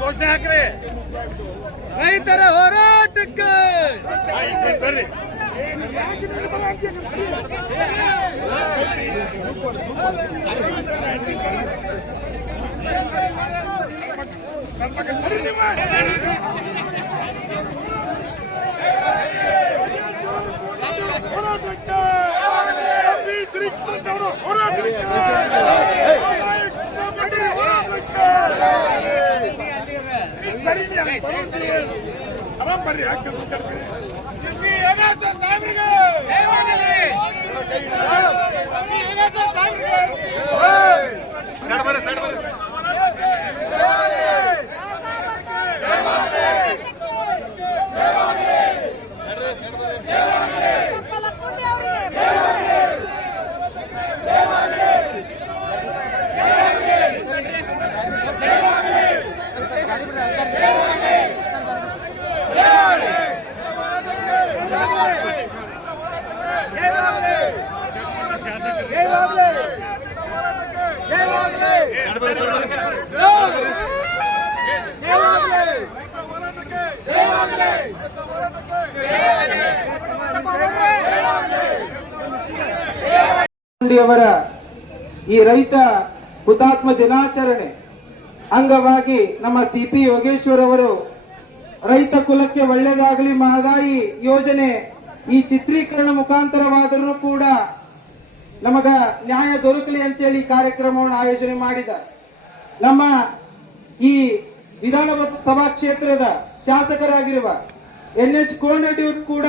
ಘೋಷಣೆ ಹಾಕ್ರಿ. ರೈತರ ಹೋರಾಟಕ್ಕೆ ಬರ್ರಿ. ಆರಾಮ್ ಬರ್ರಿ. ಅವರ ಈ ರೈತ ಹುತಾತ್ಮ ದಿನಾಚರಣೆ ಅಂಗವಾಗಿ ನಮ್ಮ ಸಿಪಿ ಯೋಗೇಶ್ವರ್ ಅವರು ರೈತ ಕುಲಕ್ಕೆ ಒಳ್ಳೆಯದಾಗಲಿ ಮಹದಾಯಿ ಯೋಜನೆ ಈ ಚಿತ್ರೀಕರಣ ಮುಖಾಂತರವಾದರೂ ಕೂಡ ನಮಗ ನ್ಯಾಯ ದೊರಕಲಿ ಅಂತೇಳಿ ಕಾರ್ಯಕ್ರಮವನ್ನು ಆಯೋಜನೆ ಮಾಡಿದ್ದಾರೆ. ನಮ್ಮ ಈ ವಿಧಾನಸಭಾ ಕ್ಷೇತ್ರದ ಶಾಸಕರಾಗಿರುವ NH ಕೋನರೆಡ್ಡಿ ಕೂಡ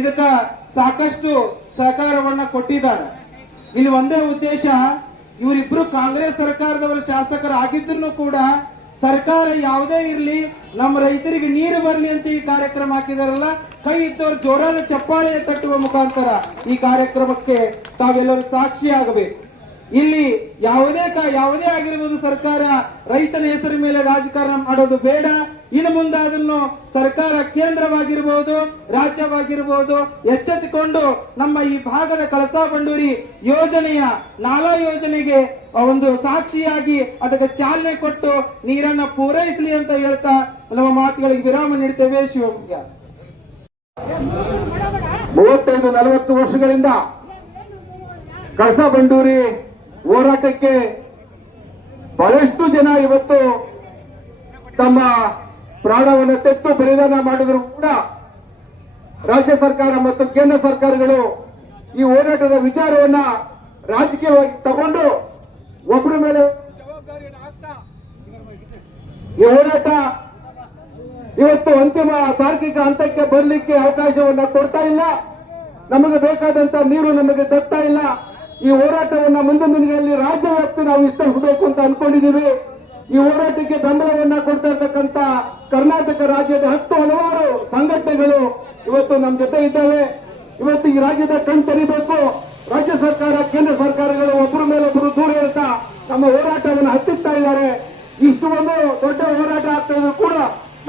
ಇದಕ್ಕ ಸಾಕಷ್ಟು ಸಹಕಾರವನ್ನ ಕೊಟ್ಟಿದ್ದಾರೆ. ಇಲ್ಲಿ ಒಂದೇ ಉದ್ದೇಶ, ಇವರಿಬ್ರು ಕಾಂಗ್ರೆಸ್ ಸರ್ಕಾರದವರ ಶಾಸಕರಾಗಿದ್ರು ಕೂಡ ಸರ್ಕಾರ ಯಾವುದೇ ಇರಲಿ ನಮ್ಮ ರೈತರಿಗೆ ನೀರು ಬರಲಿ ಅಂತ ಈ ಕಾರ್ಯಕ್ರಮ ಹಾಕಿದಾರಲ್ಲ, ಕೈ ಇದ್ದವರು ಜೋರಾದ ಚಪ್ಪಾಳೆ ತಟ್ಟುವ ಮುಖಾಂತರ ಈ ಕಾರ್ಯಕ್ರಮಕ್ಕೆ ತಾವೆಲ್ಲರೂ ಸಾಕ್ಷಿಯಾಗಬೇಕು. ಇಲ್ಲಿ ಯಾವುದೇ ಆಗಿರ್ಬೋದು, ಸರ್ಕಾರ ರೈತನ ಹೆಸರ ಮೇಲೆ ರಾಜಕಾರಣ ಮಾಡೋದು ಬೇಡ. ಇನ್ನು ಮುಂದೆ ಅದನ್ನು ಸರ್ಕಾರ ಕೇಂದ್ರವಾಗಿರ್ಬೋದು, ರಾಜ್ಯವಾಗಿರ್ಬೋದು ಎಚ್ಚೆತ್ತುಕೊಂಡು ನಮ್ಮ ಈ ಭಾಗದ ಕಳಸಾ ಬಂಡೂರಿ ಯೋಜನೆಯ ನಾಲಾ ಯೋಜನೆಗೆ ಒಂದು ಸಾಕ್ಷಿಯಾಗಿ ಅದಕ್ಕೆ ಚಾಲನೆ ಕೊಟ್ಟು ನೀರನ್ನ ಪೂರೈಸಲಿ ಅಂತ ಹೇಳ್ತಾ ನಮ್ಮ ಮಾತುಗಳಿಗೆ ವಿರಾಮ ನೀಡ್ತೇವೆ. ಶಿವಮೊಗ್ಗ 35-40 ವರ್ಷಗಳಿಂದ ಕಳಸಾ ಬಂಡೂರಿ ಹೋರಾಟಕ್ಕೆ ಬಹಳಷ್ಟು ಜನ ಇವತ್ತು ತಮ್ಮ ಪ್ರಾಣವನ್ನು ತೆತ್ತು ಬಲಿದಾನ ಮಾಡಿದ್ರು ಕೂಡ ರಾಜ್ಯ ಸರ್ಕಾರ ಮತ್ತು ಕೇಂದ್ರ ಸರ್ಕಾರಗಳು ಈ ಹೋರಾಟದ ವಿಚಾರವನ್ನ ರಾಜಕೀಯವಾಗಿ ತಗೊಂಡು ಒಬ್ಬರ ಮೇಲೆ ಜವಾಬ್ದಾರಿಯನ್ನು ಹಾಕ್ತಾ ಈ ಹೋರಾಟ ಇವತ್ತು ಅಂತಿಮ ತಾರ್ಕಿಕ ಹಂತಕ್ಕೆ ಬರಲಿಕ್ಕೆ ಅವಕಾಶವನ್ನ ಕೊಡ್ತಾ ಇಲ್ಲ. ನಮಗೆ ಬೇಕಾದಂತ ನೀರು ನಮಗೆ ದಕ್ತಾ ಇಲ್ಲ. ಈ ಹೋರಾಟವನ್ನ ಮುಂದಿನ ದಿನಗಳಲ್ಲಿ ರಾಜ್ಯ ವ್ಯಾಪ್ತಿ ನಾವು ವಿಸ್ತರಿಸಬೇಕು ಅಂತ ಅನ್ಕೊಂಡಿದ್ದೀವಿ. ಈ ಹೋರಾಟಕ್ಕೆ ಬೆಂಬಲವನ್ನ ಕೊಡ್ತಾ ಇರ್ತಕ್ಕಂಥ ಕರ್ನಾಟಕ ರಾಜ್ಯದ 10 ಹಲವಾರು ಸಂಘಟನೆಗಳು ಇವತ್ತು ನಮ್ಮ ಜೊತೆ ಇದ್ದಾವೆ. ಇವತ್ತು ಈ ರಾಜ್ಯದ ಕಣ್ ತೆರಿಬೇಕು. ರಾಜ್ಯ ಸರ್ಕಾರ, ಕೇಂದ್ರ ಸರ್ಕಾರಗಳು ಒಬ್ಬರ ಮೇಲೊಬ್ಬರು ದೂರ ಇರ್ತಾ ನಮ್ಮ ಹೋರಾಟವನ್ನು ಹತ್ತಿಸ್ತಾ ಇದ್ದಾರೆ. ಇಷ್ಟು ಒಂದು ದೊಡ್ಡ ಹೋರಾಟ ಆಗ್ತಾ ಇದ್ರು ಕೂಡ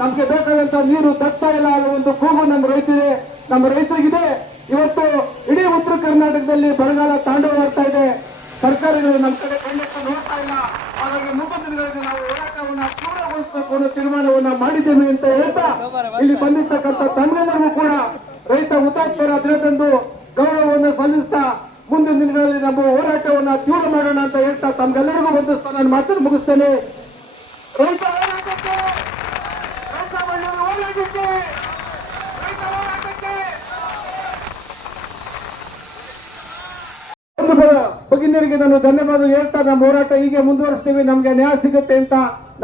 ನಮ್ಗೆ ಬೇಕಾದಂತ ನೀರು ದಕ್ತಾ ಇಲ್ಲ ಅನ್ನೋ ಒಂದು ಕೂಗು ನಮ್ಮ ರೈತರಿಗಿದೆ. ಇವತ್ತು ಇಡೀ ಉತ್ತರ ಕರ್ನಾಟಕದಲ್ಲಿ ಬರಗಾಲ ತಾಂಡವವಾಗ್ತಾ ಇದೆ. ಸರ್ಕಾರಗಳು ನಮ್ಮ ಕಡೆ ಕಣ್ಣೆತ್ತು ನೋಡ್ತಾ ಇಲ್ಲ. ಹಾಗಾಗಿ ಮುಂದಿನ ದಿನಗಳಲ್ಲಿ ನಾವು ಹೋರಾಟವನ್ನು ಪೂರ್ಣಗೊಳಿಸಬೇಕು ಅನ್ನೋ ತೀರ್ಮಾನವನ್ನ ಮಾಡಿದ್ದೇವೆ ಅಂತ ಹೇಳ್ತಾ, ಇಲ್ಲಿ ಬಂದಿರ್ತಕ್ಕಂಥ ತಮ್ಮೆಲ್ಲರಿಗೂ ಕೂಡ ರೈತ ಹುತಾತ್ಮರ ದಿನದಂದು ಗೌರವವನ್ನು ಸಲ್ಲಿಸ್ತಾ ಮುಂದಿನ ದಿನಗಳಲ್ಲಿ ನಮ್ಮ ಹೋರಾಟವನ್ನ ತೀವ್ರ ಮಾಡೋಣ ಅಂತ ಹೇಳ್ತಾ ತಮ್ಗೆಲ್ಲರಿಗೂ ಬಂದಿಸ್ತಾ ನಾನು ಮಾತನ್ನು ಮುಗಿಸ್ತೇನೆ. ರೈತ ಹೋರಾಟಕ್ಕೆ, ರೈತ ಹೋರಾಟಕ್ಕೆ, ರೈತ ಹೋರಾಟಕ್ಕೆ ಭಗಿನಿಯರಿಗೆ ನಾನು ಧನ್ಯವಾದ ಹೇಳ್ತಾ ನಮ್ಮ ಹೋರಾಟ ಹೀಗೆ ಮುಂದುವರಿಸ್ತೀವಿ. ನಮ್ಗೆ ನ್ಯಾಯ ಸಿಗುತ್ತೆ ಅಂತ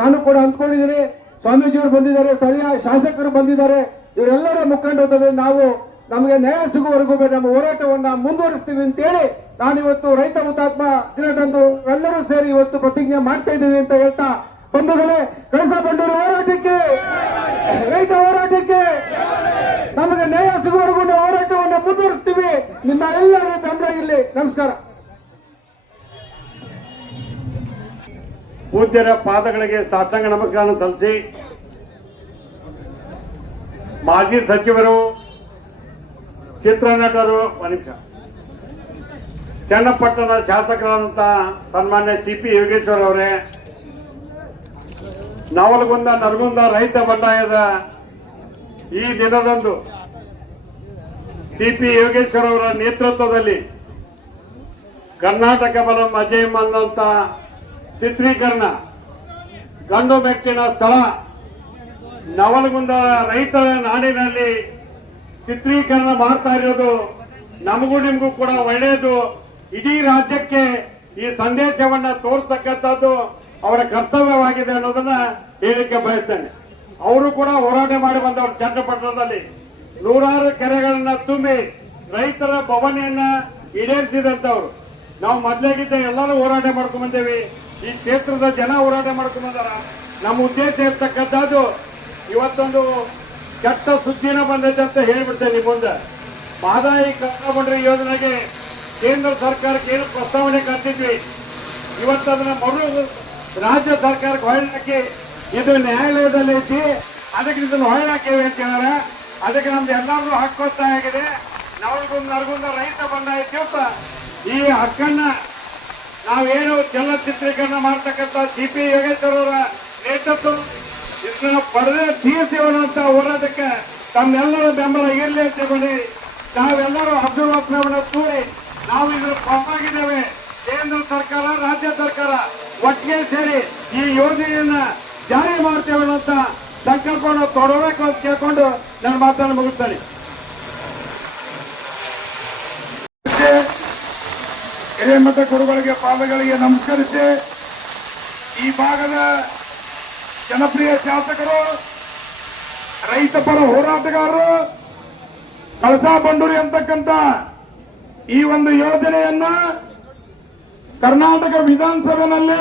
ನಾನು ಕೂಡ ಅಂದ್ಕೊಂಡಿದ್ದೀನಿ. ಸ್ವಾಮೀಜಿಯವರು ಬಂದಿದ್ದಾರೆ, ಸ್ಥಳೀಯ ಶಾಸಕರು ಬಂದಿದ್ದಾರೆ. ಇವರೆಲ್ಲರ ಮುಖಂಡರಲ್ಲಿ ನಾವು ನಮಗೆ ನ್ಯಾಯ ಸಿಗುವವರೆಗೂ ನಮ್ಮ ಹೋರಾಟವನ್ನ ಮುಂದುವರಿಸ್ತೀವಿ ಅಂತೇಳಿ ನಾನಿವತ್ತು ರೈತ ಹುತಾತ್ಮ ದಿನದಂದು ಎಲ್ಲರೂ ಸೇರಿ ಇವತ್ತು ಪ್ರತಿಜ್ಞೆ ಮಾಡ್ತಾ ಇದ್ದೀವಿ ಅಂತ ಹೇಳ್ತಾ, ಬಂಧುಗಳೇ, ಕಳಸಾ ಬಂಡೂರು ಹೋರಾಟಕ್ಕೆ, ರೈತ ಹೋರಾಟಕ್ಕೆ, ನಮಗೆ ನ್ಯಾಯ ಸಿಗುವವರೆಗೂ ನಾವು ಹೋರಾಟವನ್ನು ಮುಂದುವರಿಸ್ತೀವಿ. ನಿಮ್ಮ ಎಲ್ಲರೂ ಬೆಂಬಲ ಇರಲಿ. ನಮಸ್ಕಾರ. ಪೂಜ್ಯರ ಪಾದಗಳಿಗೆ ಸಾಷ್ಟಾಂಗ ನಮಸ್ಕಾರ ಸಲ್ಲಿಸಿ, ಮಾಜಿ ಸಚಿವರು, ಚಿತ್ರನಟರು, ಚನ್ನಪಟ್ಟಣ ಶಾಸಕರಾದಂಥ ಸನ್ಮಾನ್ಯ CP ಯೋಗೇಶ್ವರ್ ಅವರೇ, ನವಲಗುಂದ ನರಗುಂದ ರೈತ ಬಂಡಾಯದ ಈ ದಿನದಂದು CP ಯೋಗೇಶ್ವರ್ ಅವರ ನೇತೃತ್ವದಲ್ಲಿ ಕರ್ನಾಟಕ ಬಲಂ ಅಜಯ್ ಮನ್ನಂತ ಚಿತ್ರೀಕರಣ ಗಂಡು ಮೆಟ್ಟಿನ ಸ್ಥಳ ನವಲಗುಂದ ರೈತರ ನಾಡಿನಲ್ಲಿ ಚಿತ್ರೀಕರಣ ಮಾಡ್ತಾ ಇರೋದು ನಮಗೂ ನಿಮಗೂ ಕೂಡ ಒಳ್ಳೆಯದು. ಇಡೀ ರಾಜ್ಯಕ್ಕೆ ಈ ಸಂದೇಶವನ್ನ ತೋರಿಸ್ತಕ್ಕಂಥದ್ದು ಅವರ ಕರ್ತವ್ಯವಾಗಿದೆ ಅನ್ನೋದನ್ನ ಹೇಳಿಕೆ ಬಯಸ್ತೇನೆ. ಅವರು ಕೂಡ ಹೋರಾಟ ಮಾಡಿ ಬಂದವರು. ಚನ್ನಪಟ್ಟಣದಲ್ಲಿ ನೂರಾರು ಕೆರೆಗಳನ್ನ ತುಂಬಿ ರೈತರ ಭವನೆಯನ್ನ ಈಡೇರಿಸಿದಂತವ್ರು. ನಾವು ಮೊದಲಾಗಿದ್ದ ಎಲ್ಲರೂ ಹೋರಾಟ ಮಾಡ್ಕೊಂಡ್ ಬಂದೇವಿ. ಈ ಕ್ಷೇತ್ರದ ಜನ ಹೋರಾಟ ಮಾಡ್ಕೊಂಡ್ ಬಂದಾರ. ನಮ್ಮ ಉದ್ದೇಶ ಇರ್ತಕ್ಕಂಥದ್ದು ಇವತ್ತೊಂದು ಕೆಟ್ಟ ಸುದ್ದಿನ ಬಂದೈತೆ ಅಂತ ಹೇಳ್ಬಿಡ್ತೇನೆ ನಿಮ್ಮ ಮುಂದೆ. ಮಹದಾಯಿ ಕಳಸಾ ಬಂಡೂರಿ ಯೋಜನೆಗೆ ಕೇಂದ್ರ ಸರ್ಕಾರಕ್ಕೆ ಏನು ಪ್ರಸ್ತಾವನೆ ಕರ್ತಿದ್ವಿ, ಇವತ್ತದನ್ನ ರಾಜ್ಯ ಸರ್ಕಾರಕ್ಕೆ ಹೊರಹಾಕಿ ಇದು ನ್ಯಾಯಾಲಯದಲ್ಲಿ ಐತಿ, ಅದಕ್ಕೆ ಇದನ್ನು ಹೊರಹಾಕಿವಿ ಅಂತ ಹೇಳಾರ. ಅದಕ್ಕೆ ನಮ್ದು ಎಲ್ಲರಿಗೂ ಹಕ್ಕೊತ್ತಾಯ ಆಗಿದೆ. ನರಗುಂದ ರೈತ ಬಂಡಾಯ ದಿವಸ ಈ ಹಕ್ಕನ್ನ ನಾವೇನು ಚಲನಚಿತ್ರೀಕರಣ ಮಾಡ್ತಕ್ಕಂಥ CP ಯೋಗೇಶ್ವರ್ ಅವರ ನೇತೃತ್ವ ಇದನ್ನ ಪಡೆದೇ ತೀರ್ಸಿವನ್ನಂತ ಹೋರಾಟಕ್ಕೆ ತಮ್ಮೆಲ್ಲರ ಬೆಂಬಲ ಇರಲಿ ಅಂತ ಹೇಳಿ ನಾವೆಲ್ಲರೂ ಅಬ್ದುಲ್ ತೂರಿ ನಾವು ಇದರ ಪರವಾಗಿದ್ದೇವೆ. ಕೇಂದ್ರ ಸರ್ಕಾರ, ರಾಜ್ಯ ಸರ್ಕಾರ ಒಟ್ಟಿಗೆ ಸೇರಿ ಈ ಯೋಜನೆಯನ್ನ ಜಾರಿ ಮಾಡ್ತೇವೆ ಅಂತ ಸಂಕಲ್ಪವನ್ನು ತೊಡಬೇಕು ಅಂತ ಕೇಳ್ಕೊಂಡು ನಾನು ಮಾತನ್ನು ಮುಗಿಸ್ತೇನೆ. ಹಿರೇಮಠ ಗುರುಗಳಿಗೆ ಪಾದಗಳಿಗೆ ನಮಸ್ಕರಿಸಿ, ಈ ಭಾಗದ ಜನಪ್ರಿಯ ಶಾಸಕರು, ರೈತ ಪರ ಹೋರಾಟಗಾರರು, ಕಳಸಾ ಬಂಡೂರಿ ಅಂತಕ್ಕಂಥ ಈ ಒಂದು ಯೋಜನೆಯನ್ನ ಕರ್ನಾಟಕ ವಿಧಾನಸಭೆಯಲ್ಲಿ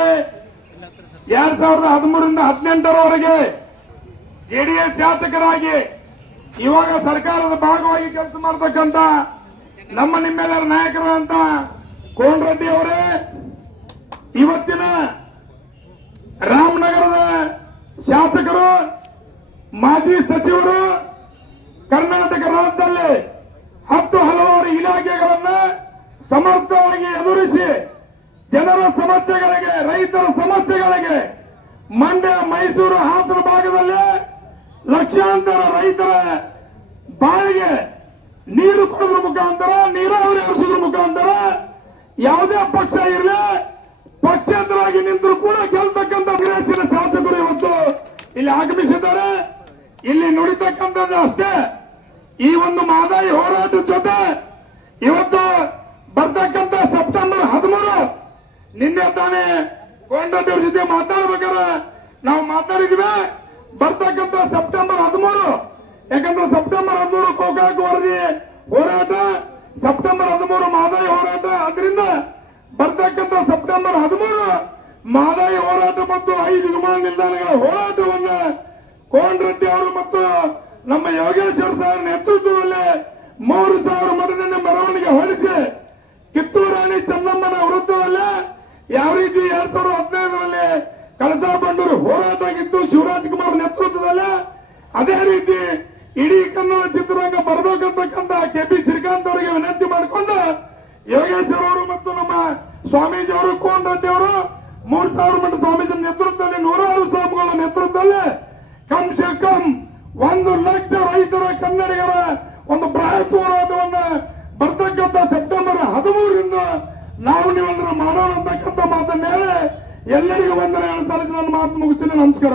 2013ರಿಂದ 2018ರವರೆಗೆ ಜೆಡಿಎಸ್ ಶಾಸಕರಾಗಿ ಇವಾಗ ಸರ್ಕಾರದ ಭಾಗವಾಗಿ ಕೆಲಸ ಮಾಡತಕ್ಕಂಥ ನಮ್ಮ ನಿಮ್ಮೆಲ್ಲರ ನಾಯಕರಾದಂತ ಕೋನರೆಡ್ಡಿ ಅವರೇ, ಇವತ್ತಿನ ರಾಮನಗರದ ಶಾಸಕರು, ಮಾಜಿ ಸಚಿವರು, ಕರ್ನಾಟಕ ರಾಜ್ಯದಲ್ಲಿ 10 ಹಲವಾರು ಇಲಾಖೆಗಳನ್ನ ಸಮರ್ಥವಾಗಿ ಎದುರಿಸಿ ಜನರ ಸಮಸ್ಯೆಗಳಿಗೆ, ರೈತರ ಸಮಸ್ಯೆಗಳಿಗೆ, ಮಂಡ್ಯ, ಮೈಸೂರು, ಹಾಸನ ಭಾಗದಲ್ಲಿ ಲಕ್ಷಾಂತರ ರೈತರ ಬಾಳಿಗೆ ನೀರು ಕೊಡೋದ್ರ ಮುಖಾಂತರ, ನೀರಾವರಿ ಹರಿಸೋದ್ರ ಮುಖಾಂತರ ಯಾವುದೇ ಪಕ್ಷ ಇರಲಿ ಪಕ್ಷೇತರಾಗಿ ನಿಂತರೂ ಕೂಡ ಗೆಲ್ತಕ್ಕಂಥ ವಿರಾಚಿನ ಶಾಸಕರು ಇವತ್ತು ಇಲ್ಲಿ ಆಗಮಿಸಿದ್ದಾರೆ. ಇಲ್ಲಿ ನುಡಿತಕ್ಕಂಥದ್ದು ಅಷ್ಟೇ, ಈ ಒಂದು ಮಹದಾಯಿ ಹೋರಾಟದ ಜೊತೆ ಇವತ್ತು ಬರ್ತಕ್ಕಂಥ ಸೆಪ್ಟೆಂಬರ್ 13 ನಿನ್ನೆ ತಾನೇ ಕೋನರೆಡ್ಡಿ ಅವ್ರ ಜೊತೆ ಮಾತಾಡ್ಬೇಕಾದ್ರೆ ನಾವು ಮಾತಾಡಿದ್ವಿ. ಬರ್ತಕ್ಕಂಥ ಸೆಪ್ಟೆಂಬರ್ 13, ಯಾಕಂದ್ರೆ ಸೆಪ್ಟೆಂಬರ್ 13 ಗೋಕಾಕ್ ವರದಿ ಹೋರಾಟ, ಸೆಪ್ಟೆಂಬರ್ 13 ಮಹದಾಯಿ ಹೋರಾಟ. ಅದರಿಂದ ಬರ್ತಕ್ಕಂಥ ಸೆಪ್ಟೆಂಬರ್ 13 ಮಹದಾಯಿ ಹೋರಾಟ ಮತ್ತು 5 ವಿಮಾನ ನಿಲ್ದಾಣಗಳ ಹೋರಾಟವನ್ನು ಕೋನರೆಡ್ಡಿ ಅವರು ಮತ್ತು ನಮ್ಮ ಯೋಗೇಶ್ವರ್ ಸರ್ ನೇತೃತ್ವದಲ್ಲಿ 3000 ಮತದಿಂದ ಮೆರವಣಿಗೆ ಹೊರಡಿಸಿ ಕಿತ್ತೂರು ರಾಣಿ ಚೆನ್ನಮ್ಮನ ವೃತ್ತದಲ್ಲಿ ಯಾವ ರೀತಿ 2015ರಲ್ಲಿ ಕಳಸಾ ಬಂಡೂರು ಹೋರಾಟ ಆಗಿತ್ತು ಶಿವರಾಜ್ ಕುಮಾರ್ ನೇತೃತ್ವದಲ್ಲಿ, ಅದೇ ರೀತಿ ಇಡೀ ಕನ್ನಡ ಚಿತ್ರರಂಗ ಬರಬೇಕಂತಕ್ಕಂಥ KP ಶ್ರೀಕಾಂತ್ ಅವರಿಗೆ ವಿನಂತಿ ಮಾಡಿಕೊಂಡು ಯೋಗೇಶ್ವರ್ ಅವರು ಮತ್ತು ನಮ್ಮ ಸ್ವಾಮೀಜಿ ಅವರು, ಕೋನರೆಡ್ಡಿ ಅವರು 3000 ಮಠ ಸ್ವಾಮೀಜಿ ನೇತೃತ್ವದಲ್ಲಿ, 100 ಸ್ವಾಮಿಗಳ ನೇತೃತ್ವದಲ್ಲಿ ಕಮ್ಸೆ ಕಮ್ 1 ಲಕ್ಷ ರೈತರ, ಕನ್ನಡಿಗರ ಒಂದು ಬೃಹತ್ ಹೋರಾಟವನ್ನ ಬರ್ತಕ್ಕಂಥ ಸೆಪ್ಟೆಂಬರ್ 13ರಿಂದ ನಾವು ನೀವೆಲ್ಲರೂ ಮಾಡೋಣ ಅಂತಕ್ಕಂಥ ಮಾತನ್ನ ಮೇಲೆ ಎಲ್ಲರಿಗೂ ವಂದನೆ ಸಲ್ಲಿಸಿ ನನ್ನ ಮಾತು ಮುಗಿಸ್ತೀನಿ. ನಮಸ್ಕಾರ.